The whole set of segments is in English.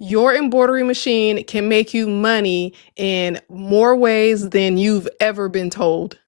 Your embroidery machine can make you money in more ways than you've ever been told.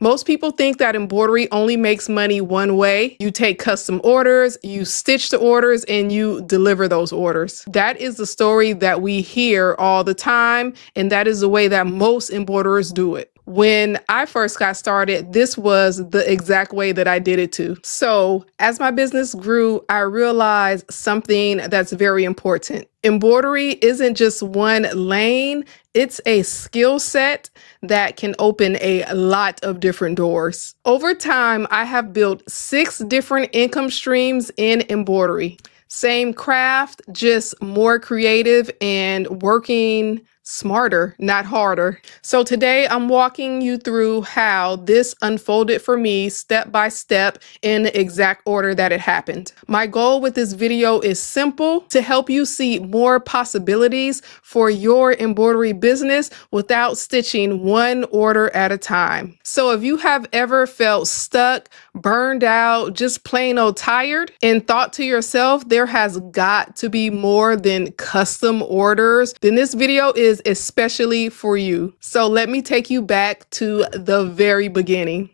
Most people think that embroidery only makes money one way. You take custom orders, you stitch the orders, and you deliver those orders. That is the story that we hear all the time, and that is the way that most embroiderers do it. When I first got started, this was the exact way that I did it too. So as my business grew, I realized something that's very important. Embroidery isn't just one lane, it's a skill set that can open a lot of different doors. Over time, I have built 6 different income streams in embroidery. Same craft, just more creative and working smarter, not harder. So today I'm walking you through how this unfolded for me step by step in the exact order that it happened. My goal with this video is simple: to help you see more possibilities for your embroidery business without stitching one order at a time. So if you have ever felt stuck, burned out, just plain old tired, and thought to yourself, there has got to be more than custom orders, then this video is especially for you. So let me take you back to the very beginning.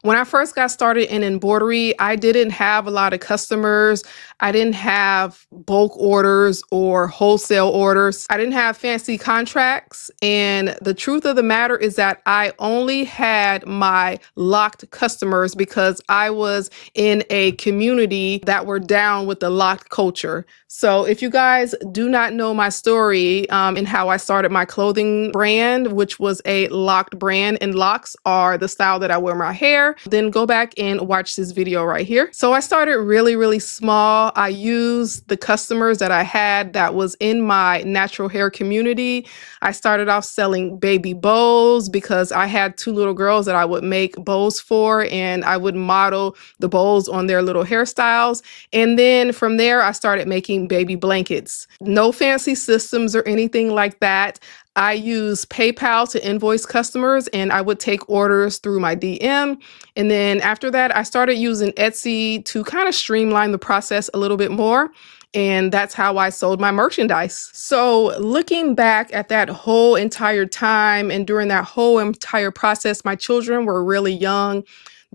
When I first got started in embroidery, I didn't have a lot of customers. I didn't have bulk orders or wholesale orders. I didn't have fancy contracts. And the truth of the matter is that I only had my locked customers because I was in a community that were down with the locked culture. So if you guys do not know my story and how I started my clothing brand, which was a locked brand, and locks are the style that I wear my hair, then go back and watch this video right here. So I started really, really small. I used the customers that I had that was in my natural hair community. I started off selling baby bows because I had 2 little girls that I would make bows for, and I would model the bows on their little hairstyles. And then from there, I started making baby blankets. No fancy systems or anything like that. I use PayPal to invoice customers, and I would take orders through my DM. And then after that, I started using Etsy to kind of streamline the process a little bit more. And that's how I sold my merchandise. So looking back at that whole entire time and during that whole entire process, my children were really young.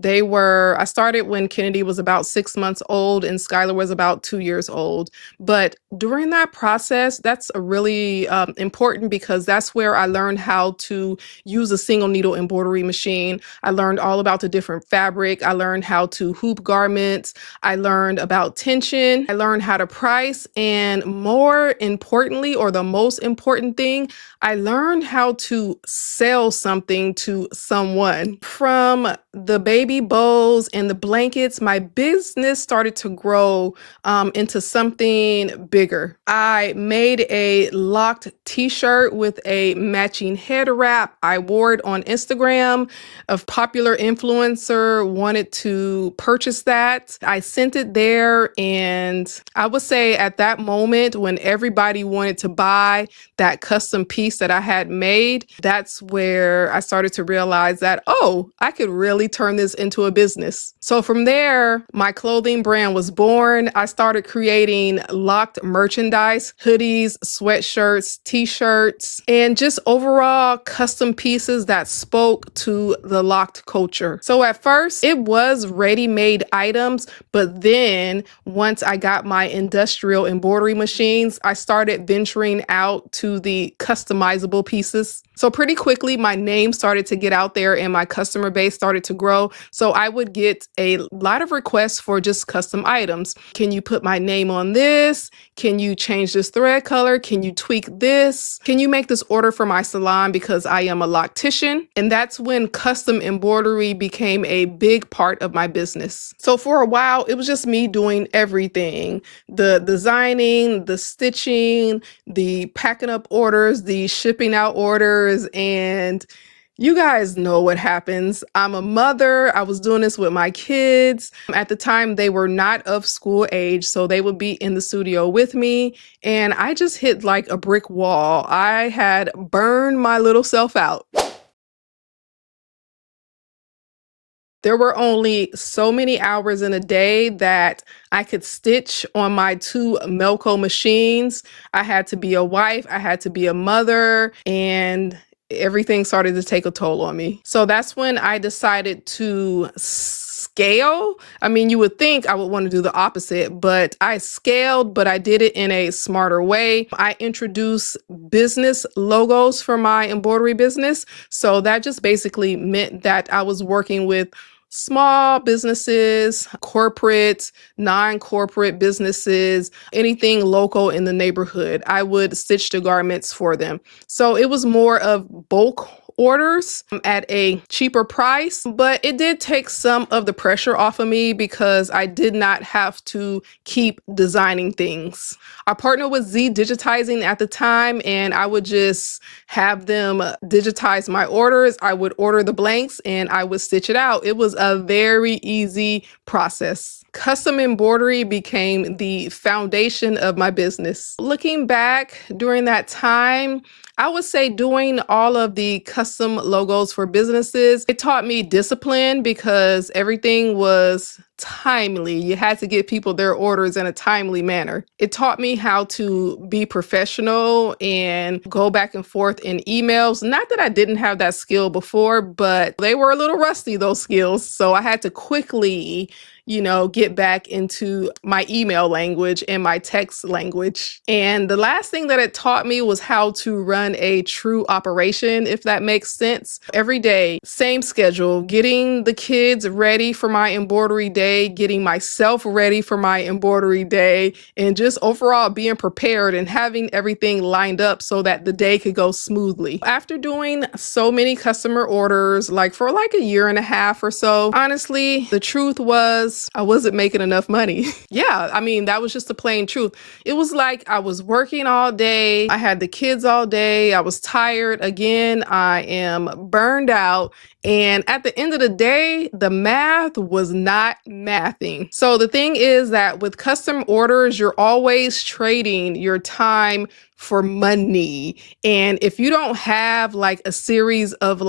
I started when Kennedy was about 6 months old and Skylar was about 2 years old. But during that process, that's a really important, because that's where I learned how to use a single needle embroidery machine. I learned all about the different fabric. I learned how to hoop garments. I learned about tension. I learned how to price. And more importantly, or the most important thing, I learned how to sell something to someone. From the baby bows and the blankets, my business started to grow into something bigger. I made a locked t-shirt with a matching head wrap. I wore it on Instagram. A popular influencer wanted to purchase that. I sent it there, and I would say at that moment when everybody wanted to buy that custom piece that I had made, that's where I started to realize that, oh, I could really turn this into a business. So from there, my clothing brand was born. I started creating locked merchandise, hoodies, sweatshirts, t-shirts, and just overall custom pieces that spoke to the locked culture. So at first, it was ready-made items, but then once I got my industrial embroidery machines, I started venturing out to the customizable pieces. So pretty quickly, my name started to get out there and my customer base started to grow. So I would get a lot of requests for just custom items. Can you put my name on this? Can you change this thread color? Can you tweak this? Can you make this order for my salon because I am a loctician? And that's when custom embroidery became a big part of my business. So for a while, it was just me doing everything: the designing, the stitching, the packing up orders, the shipping out orders, and You guys know what happens. I'm a mother. I was doing this with my kids. At the time, they were not of school age, so they would be in the studio with me. And I just hit like a brick wall. I had burned my little self out. There were only so many hours in a day that I could stitch on my two Melco machines. I had to be a wife, I had to be a mother, and everything started to take a toll on me. So that's when I decided to scale. I mean, you would think I would want to do the opposite, but I scaled, but I did it in a smarter way. I introduced business logos for my embroidery business. So that just basically meant that I was working with small businesses, corporate, non-corporate businesses, anything local in the neighborhood. I would stitch the garments for them. So it was more of bulk orders at a cheaper price, but it did take some of the pressure off of me because I did not have to keep designing things. I partnered with Z Digitizing at the time, and I would just have them digitize my orders. I would order the blanks and I would stitch it out. It was a very easy process. Custom embroidery became the foundation of my business. Looking back during that time, I would say doing all of the custom logos for businesses, it taught me discipline because everything was timely. You had to get people their orders in a timely manner. It taught me how to be professional and go back and forth in emails. Not that I didn't have that skill before, but they were a little rusty, those skills. So I had to quickly get back into my email language and my text language. And the last thing that it taught me was how to run a true operation, if that makes sense. Every day, same schedule, getting the kids ready for my embroidery day, getting myself ready for my embroidery day, and just overall being prepared and having everything lined up so that the day could go smoothly. After doing so many customer orders, for a year and a half or so, honestly, the truth was I wasn't making enough money. Yeah, I mean, that was just the plain truth. It was like I was working all day. I had the kids all day. I was tired. Again, I am burned out. And at the end of the day, the math was not mathing. So the thing is that with custom orders, you're always trading your time for money. And if you don't have a series of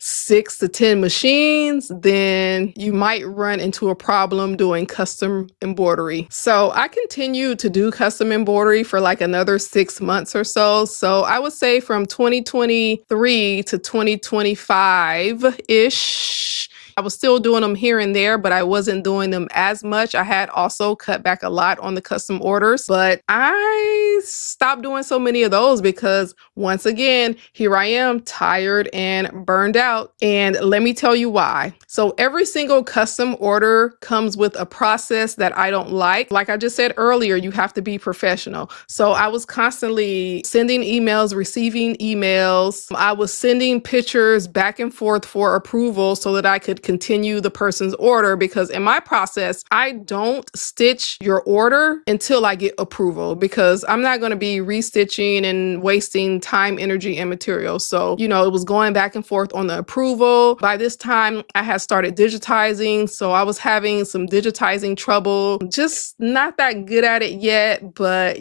6 to 10 machines, then you might run into a problem doing custom embroidery. So I continued to do custom embroidery for another 6 months or so. So I would say from 2023 to 2025-ish, I was still doing them here and there, but I wasn't doing them as much. I had also cut back a lot on the custom orders, but I stopped doing so many of those because once again, here I am tired and burned out. And let me tell you why. So every single custom order comes with a process that I don't like. Like I just said earlier, you have to be professional. So I was constantly sending emails, receiving emails. I was sending pictures back and forth for approval so that I could continue the person's order, because in my process, I don't stitch your order until I get approval, because I'm not going to be restitching and wasting time, energy, and material. So, it was going back and forth on the approval. By this time, I had started digitizing, so I was having some digitizing trouble. Just not that good at it yet, but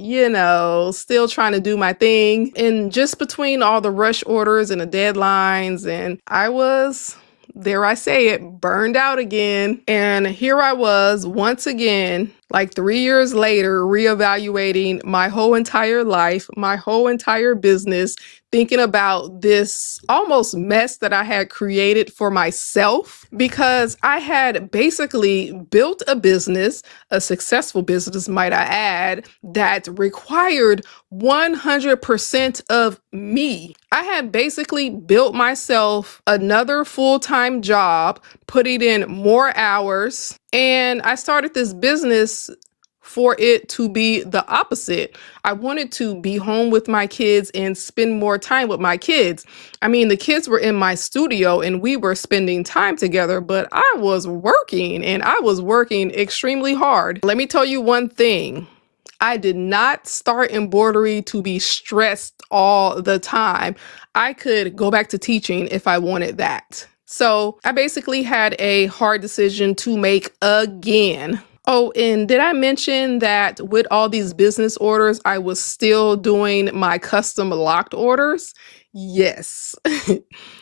still trying to do my thing. And just between all the rush orders and the deadlines, and I was, dare I say it, burned out again. And here I was once again, 3 years later, reevaluating my whole entire life, my whole entire business, thinking about this almost mess that I had created for myself, because I had basically built a business, a successful business, might I add, that required 100% of me. I had basically built myself another full-time job, putting in more hours, and I started this business for it to be the opposite. I wanted to be home with my kids and spend more time with my kids. I mean, the kids were in my studio and we were spending time together, but I was working, and I was working extremely hard. Let me tell you one thing. I did not start embroidery to be stressed all the time. I could go back to teaching if I wanted that. So I basically had a hard decision to make again. Oh, and did I mention that with all these business orders, I was still doing my custom locked orders? Yes.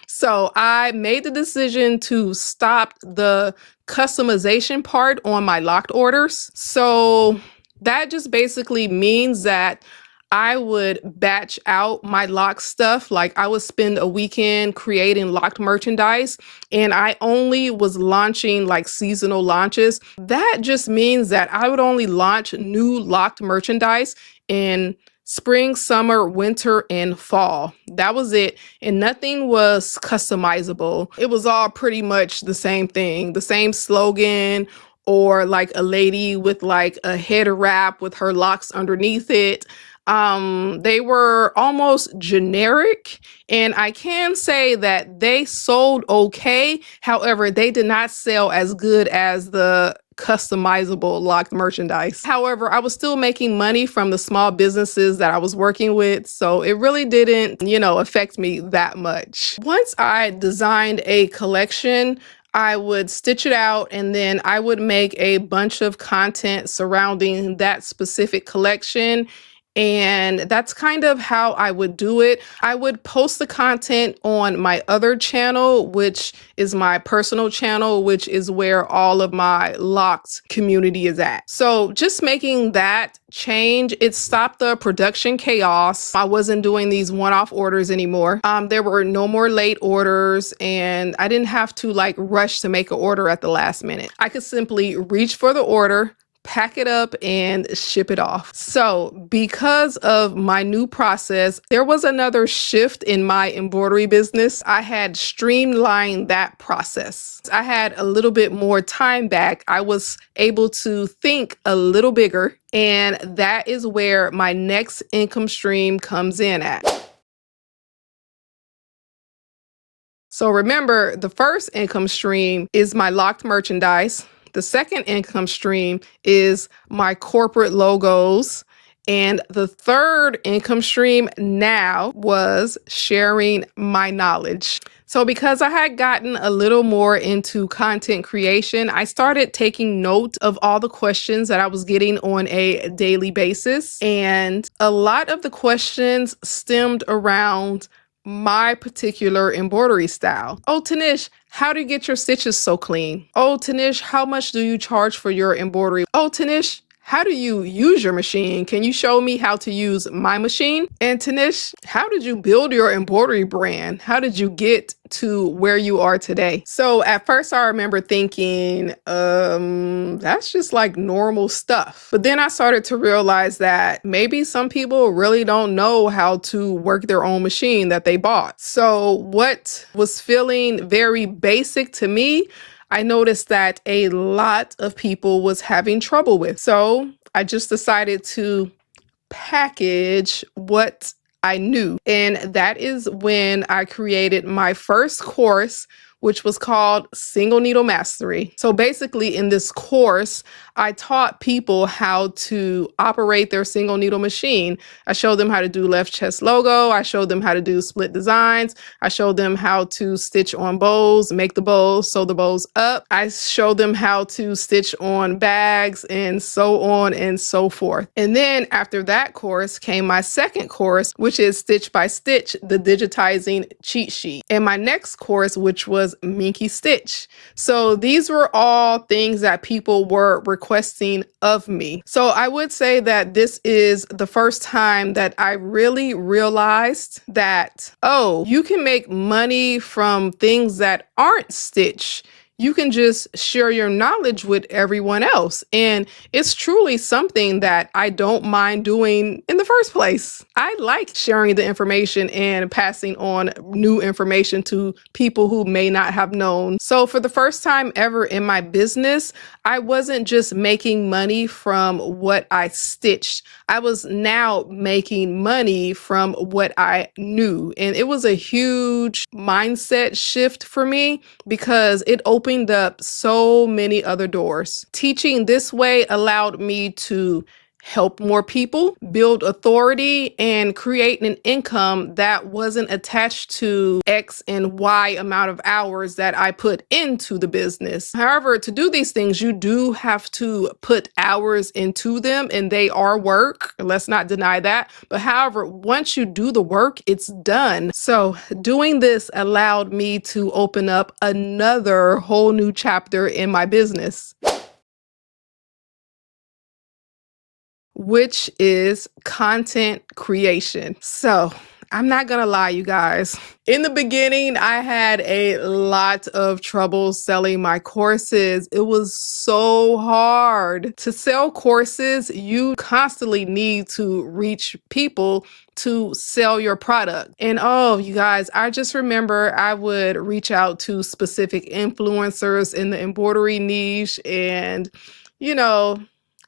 So I made the decision to stop the customization part on my locked orders. So that just basically means that I would batch out my locked stuff. Like I would spend a weekend creating locked merchandise, and I only was launching like seasonal launches. That just means that I would only launch new locked merchandise in spring, summer, winter, and fall. That was it. And nothing was customizable. It was all pretty much the same thing, the same slogan, or like a lady with like a head wrap with her locks underneath it. They were almost generic, and I can say that they sold okay. However, they did not sell as good as the customizable locked merchandise. However, I was still making money from the small businesses that I was working with, so it really didn't, affect me that much. Once I designed a collection, I would stitch it out, and then I would make a bunch of content surrounding that specific collection. And that's kind of how I would do it. I would post the content on my other channel, which is my personal channel, which is where all of my locked community is at. So just making that change, it stopped the production chaos. I wasn't doing these one-off orders anymore. There were no more late orders, and I didn't have to like rush to make an order at the last minute. I could simply reach for the order, pack it up, and ship it off. So because of my new process, there was another shift in my embroidery business. I had streamlined that process. I had a little bit more time back. I was able to think a little bigger, and that is where my next income stream comes in at. So remember, the first income stream is my locked merchandise. The second income stream is my corporate logos. And the third income stream now was sharing my knowledge. So because I had gotten a little more into content creation, I started taking note of all the questions that I was getting on a daily basis. And a lot of the questions stemmed around my particular embroidery style. Oh, Tanish, how do you get your stitches so clean? Oh, Tanish, how much do you charge for your embroidery? Oh, Tanish, how do you use your machine? Can you show me how to use my machine? And Tanish, how did you build your embroidery brand? How did you get to where you are today? So at first I remember thinking, that's just like normal stuff. But then I started to realize that maybe some people really don't know how to work their own machine that they bought. So what was feeling very basic to me, I noticed that a lot of people was having trouble with. So I just decided to package what I knew. And that is when I created my first course, which was called Single Needle Mastery. So basically in this course, I taught people how to operate their single needle machine. I showed them how to do left chest logo. I showed them how to do split designs. I showed them how to stitch on bows, make the bows, sew the bows up. I showed them how to stitch on bags, and so on and so forth. And then after that course came my second course, which is Stitch by Stitch, the digitizing cheat sheet. And my next course, which was Minky Stitch. So these were all things that people were requesting of me. So I would say that this is the first time that I really realized that, oh, you can make money from things that aren't stitch. You can just share your knowledge with everyone else. And it's truly something that I don't mind doing in the first place. I like sharing the information and passing on new information to people who may not have known. So for the first time ever in my business, I wasn't just making money from what I stitched. I was now making money from what I knew. And it was a huge mindset shift for me because it opened up so many other doors. Teaching this way allowed me to help more people, build authority, and create an income that wasn't attached to X and Y amount of hours that I put into the business. However, to do these things, you do have to put hours into them, and they are work. Let's not deny that. But however, once you do the work, it's done. So doing this allowed me to open up another whole new chapter in my business, which is content creation. So I'm not gonna lie, you guys. In the beginning, I had a lot of trouble selling my courses. It was so hard. To sell courses, you constantly need to reach people to sell your product. And oh, you guys, I just remember I would reach out to specific influencers in the embroidery niche, and you know,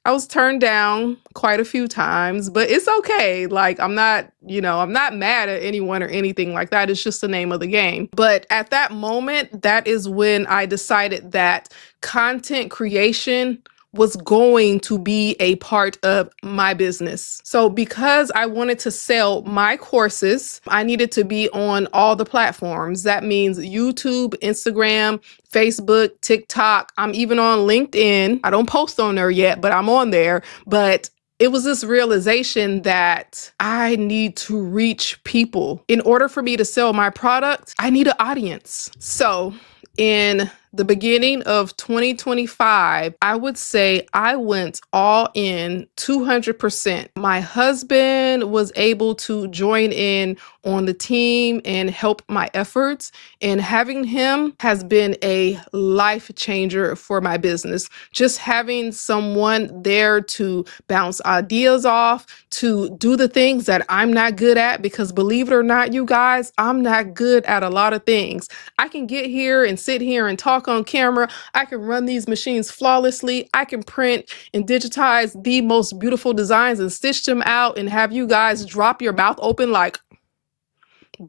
I was turned down quite a few times, but it's okay. Like, I'm not, I'm not mad at anyone or anything like that. It's just the name of the game. But at that moment, that is when I decided that content creation was going to be a part of my business. So because I wanted to sell my courses, I needed to be on all the platforms. That means YouTube, Instagram, Facebook, TikTok. I'm even on LinkedIn. I don't post on there yet, but I'm on there. But it was this realization that I need to reach people. In order for me to sell my product, I need an audience. So in the beginning of 2025, I would say I went all in 200%. My husband was able to join in on the team and help my efforts. And having him has been a life changer for my business. Just having someone there to bounce ideas off, to do the things that I'm not good at, because believe it or not, you guys, I'm not good at a lot of things. I can get here and sit here and talk on camera. I can run these machines flawlessly. I can print and digitize the most beautiful designs and stitch them out and have you guys drop your mouth open like,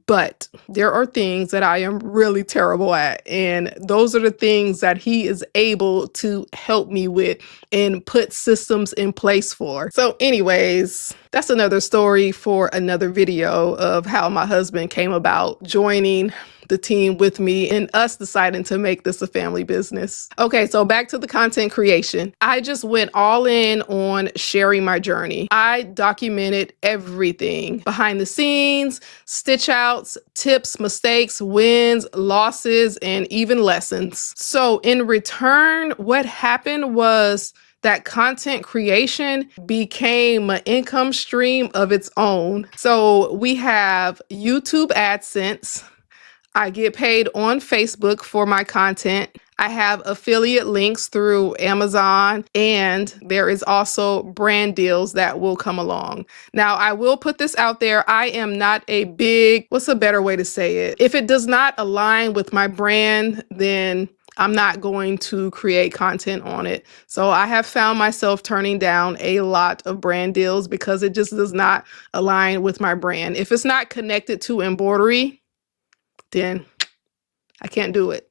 but there are things that I am really terrible at. And those are the things that he is able to help me with and put systems in place for. So anyways, that's another story for another video of how my husband came about joining the team with me and us deciding to make this a family business. Okay, so back to the content creation. I just went all in on sharing my journey. I documented everything behind the scenes, stitch outs, tips, mistakes, wins, losses, and even lessons. So in return, what happened was that content creation became an income stream of its own. So we have YouTube AdSense. I get paid on Facebook for my content. I have affiliate links through Amazon, and there is also brand deals that will come along. Now, I will put this out there. I am not a big, what's a better way to say it? If it does not align with my brand, then I'm not going to create content on it. So I have found myself turning down a lot of brand deals because it just does not align with my brand. If it's not connected to embroidery, then I can't do it.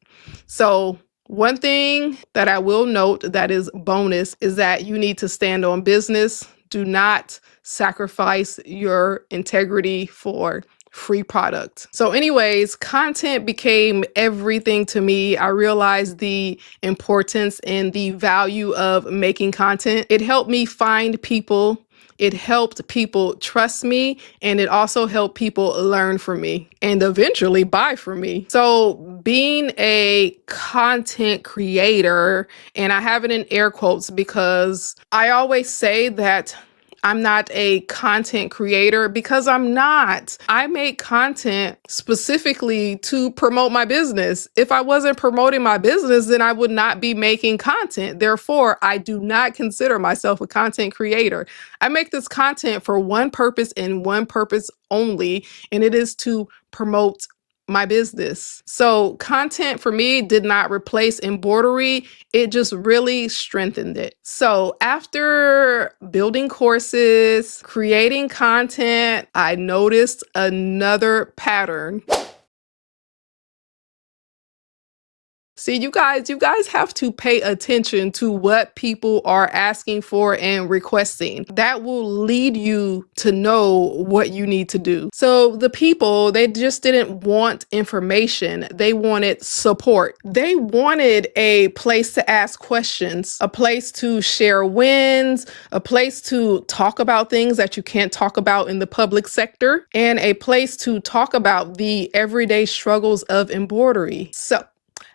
So one thing that I will note that is bonus is that you need to stand on business. Do not sacrifice your integrity for free product. So anyways, content became everything to me. I realized the importance and the value of making content. It helped me find people. It helped people trust me, and it also helped people learn from me and eventually buy from me. So being a content creator, and I have it in air quotes because I always say that I'm not a content creator because I'm not. I make content specifically to promote my business. If I wasn't promoting my business, then I would not be making content. Therefore, I do not consider myself a content creator. I make this content for one purpose and one purpose only, and it is to promote my business. So content for me did not replace embroidery. It just really strengthened it. So after building courses, creating content, I noticed another pattern. See, you guys have to pay attention to what people are asking for and requesting. That will lead you to know what you need to do. So the people, they just didn't want information. They wanted support. They wanted a place to ask questions, a place to share wins, a place to talk about things that you can't talk about in the public sector, and a place to talk about the everyday struggles of embroidery. So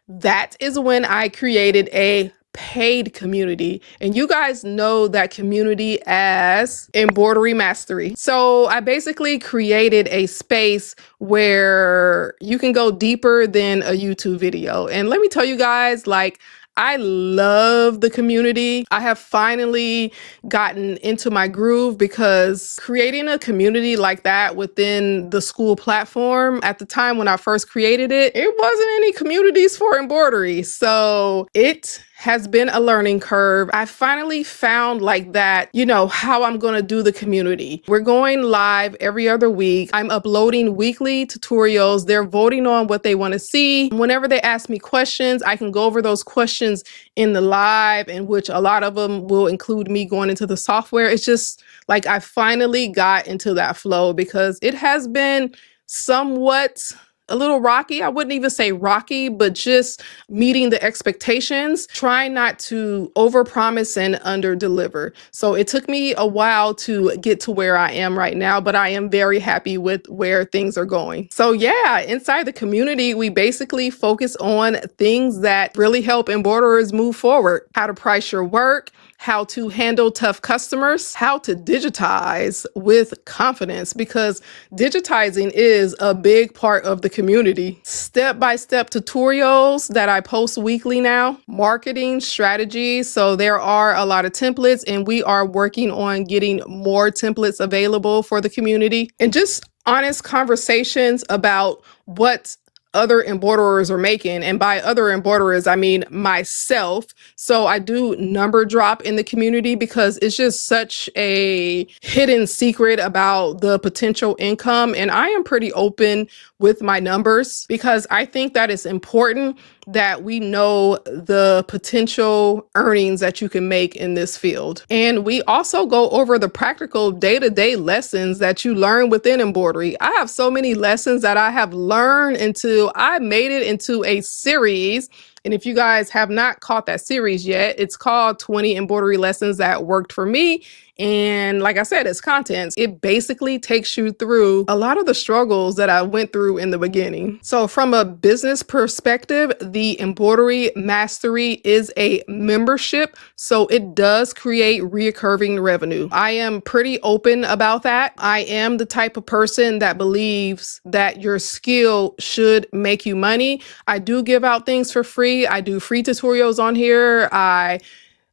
that is when I created a paid community. And you guys know that community as Embroidery Mastery. So I basically created a space where you can go deeper than a YouTube video. And let me tell you guys, like, I love the community. I have finally gotten into my groove because creating a community like that within the school platform, at the time when I first created it, it wasn't any communities for embroidery. So it has been a learning curve. I finally found like that, how I'm going to do the community. We're going live every other week. I'm uploading weekly tutorials. They're voting on what they want to see. Whenever they ask me questions, I can go over those questions in the live, in which a lot of them will include me going into the software. It's just like I finally got into that flow because it has been somewhat a little rocky. I wouldn't even say rocky, but just meeting the expectations, trying not to overpromise and underdeliver. So it took me a while to get to where I am right now, but I am very happy with where things are going. So yeah, inside the community, we basically focus on things that really help embroiderers move forward. How to price your work, how to handle tough customers, how to digitize with confidence, because digitizing is a big part of the community. Step-by-step tutorials that I post weekly now, marketing strategies. So there are a lot of templates and we are working on getting more templates available for the community, and just honest conversations about what other embroiderers are making. And by other embroiderers, I mean myself. So I do number drop in the community because it's just such a hidden secret about the potential income. And I am pretty open with my numbers because I think that it's important that we know the potential earnings that you can make in this field. And we also go over the practical day-to-day lessons that you learn within embroidery. I have so many lessons that I have learned until I made it into a series. And if you guys have not caught that series yet, it's called 20 Embroidery Lessons That Worked for Me. And like I said, it's content. It basically takes you through a lot of the struggles that I went through in the beginning. So from a business perspective, the Embroidery Mastery is a membership. So it does create recurring revenue. I am pretty open about that. I am the type of person that believes that your skill should make you money. I do give out things for free. I do free tutorials on here. I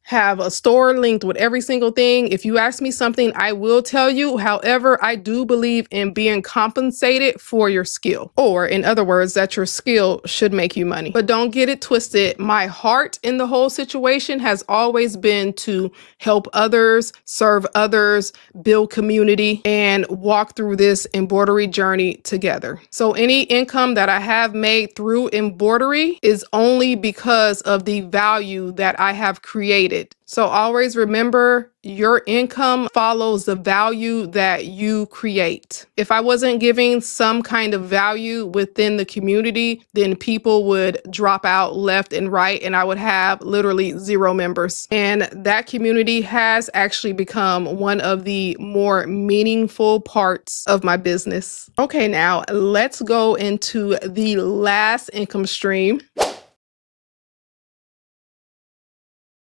have a store linked with every single thing. If you ask me something, I will tell you. However, I do believe in being compensated for your skill, or in other words, that your skill should make you money. But don't get it twisted. My heart in the whole situation has always been to help others, serve others, build community, and walk through this embroidery journey together. So any income that I have made through embroidery is only because of the value that I have created. So always remember, your income follows the value that you create. If I wasn't giving some kind of value within the community, then people would drop out left and right, and I would have literally 0 members. And that community has actually become one of the more meaningful parts of my business. Okay, now let's go into the last income stream.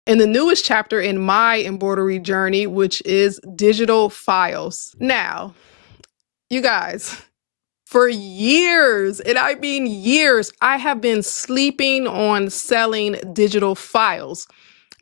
In the newest chapter in my embroidery journey, which is digital files. Now, you guys, for years, and I mean years, I have been sleeping on selling digital files.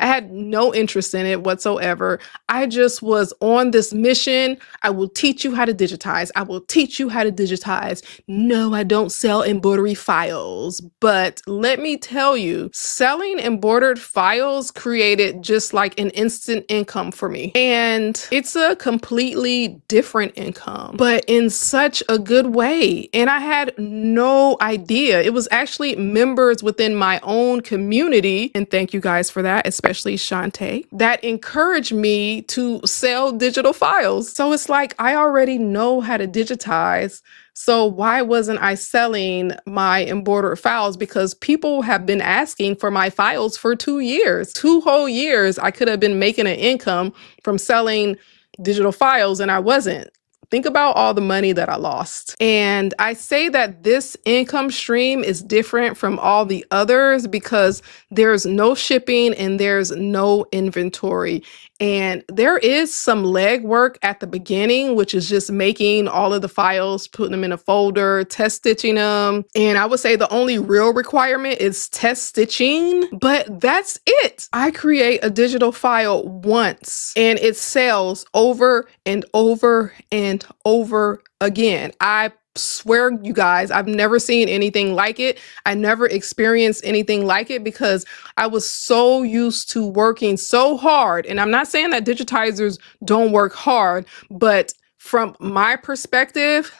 I had no interest in it whatsoever. I just was on this mission. I will teach you how to digitize. I will teach you how to digitize. No, I don't sell embroidery files, but let me tell you, selling embroidered files created just like an instant income for me. And it's a completely different income, but in such a good way. And I had no idea. It was actually members within my own community, and thank you guys for that, especially Shantae, that encouraged me to sell digital files. So it's like, I already know how to digitize. So why wasn't I selling my embroidered files? Because people have been asking for my files for 2 years, 2 whole years. I could have been making an income from selling digital files, and I wasn't. Think about all the money that I lost. And I say that this income stream is different from all the others because there's no shipping and there's no inventory. And there is some legwork at the beginning, which is just making all of the files, putting them in a folder, test stitching them. And I would say the only real requirement is test stitching, but that's it. I create a digital file once and it sells over and over and over again. I swear, you guys, I've never seen anything like it. I never experienced anything like it because I was so used to working so hard. And I'm not saying that digitizers don't work hard, but from my perspective,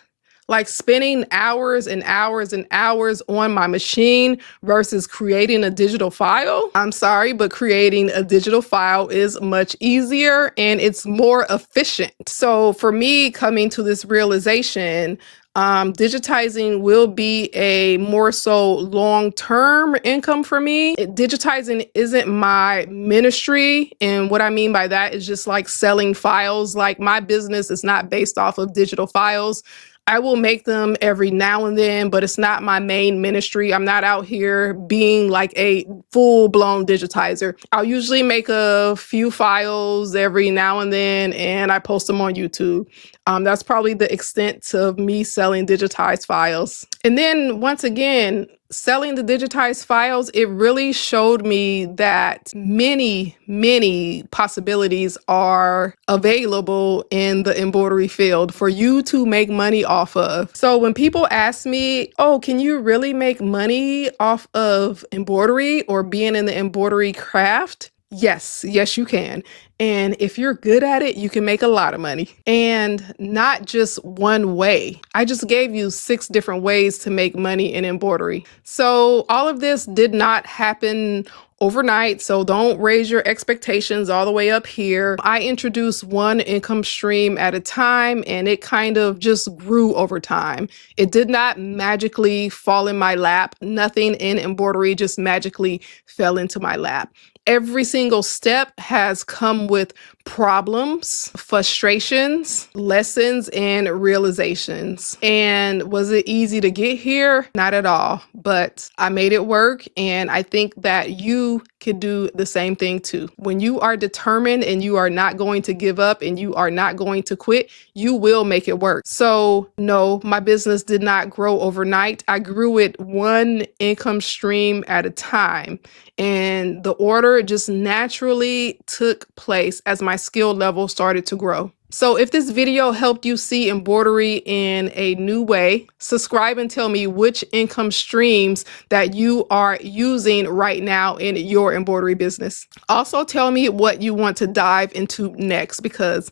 like spending hours and hours and hours on my machine versus creating a digital file. I'm sorry, but creating a digital file is much easier and it's more efficient. So for me, coming to this realization, digitizing will be a more so long-term income for me. Digitizing isn't my ministry. And what I mean by that is just like selling files. Like my business is not based off of digital files. I will make them every now and then, but it's not my main ministry. I'm not out here being like a full-blown digitizer. I'll usually make a few files every now and then, and I post them on YouTube. That's probably the extent of me selling digitized files. And then once again, selling the digitized files, it really showed me that many, many possibilities are available in the embroidery field for you to make money off of. So when people ask me, oh, can you really make money off of embroidery or being in the embroidery craft? Yes, you can. And if you're good at it, you can make a lot of money. And not just one way. I just gave you 6 different ways to make money in embroidery. So all of this did not happen overnight, so don't raise your expectations all the way up here. I introduced one income stream at a time, and it kind of just grew over time. It did not magically fall in my lap. Nothing in embroidery just magically fell into my lap. Every single step has come with problems, frustrations, lessons, and realizations. And was it easy to get here? Not at all, but I made it work. And I think that you could do the same thing too. When you are determined and you are not going to give up and you are not going to quit, you will make it work. So no, my business did not grow overnight. I grew it one income stream at a time. And the order just naturally took place as my skill level started to grow. So if this video helped you see embroidery in a new way, subscribe and tell me which income streams that you are using right now in your embroidery business. Also tell me what you want to dive into next, because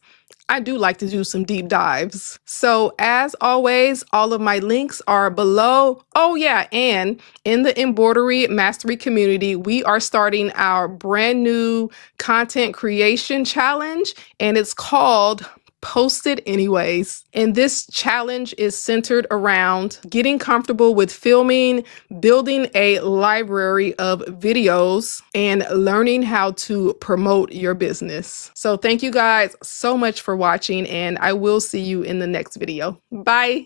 I do like to do some deep dives. So as always, all of my links are below. Oh yeah, and in the Embroidery Mastery community, we are starting our brand new content creation challenge, and it's called Post It Anyways. And this challenge is centered around getting comfortable with filming, building a library of videos, and learning how to promote your business. So thank you guys so much for watching, and I will see you in the next video. Bye.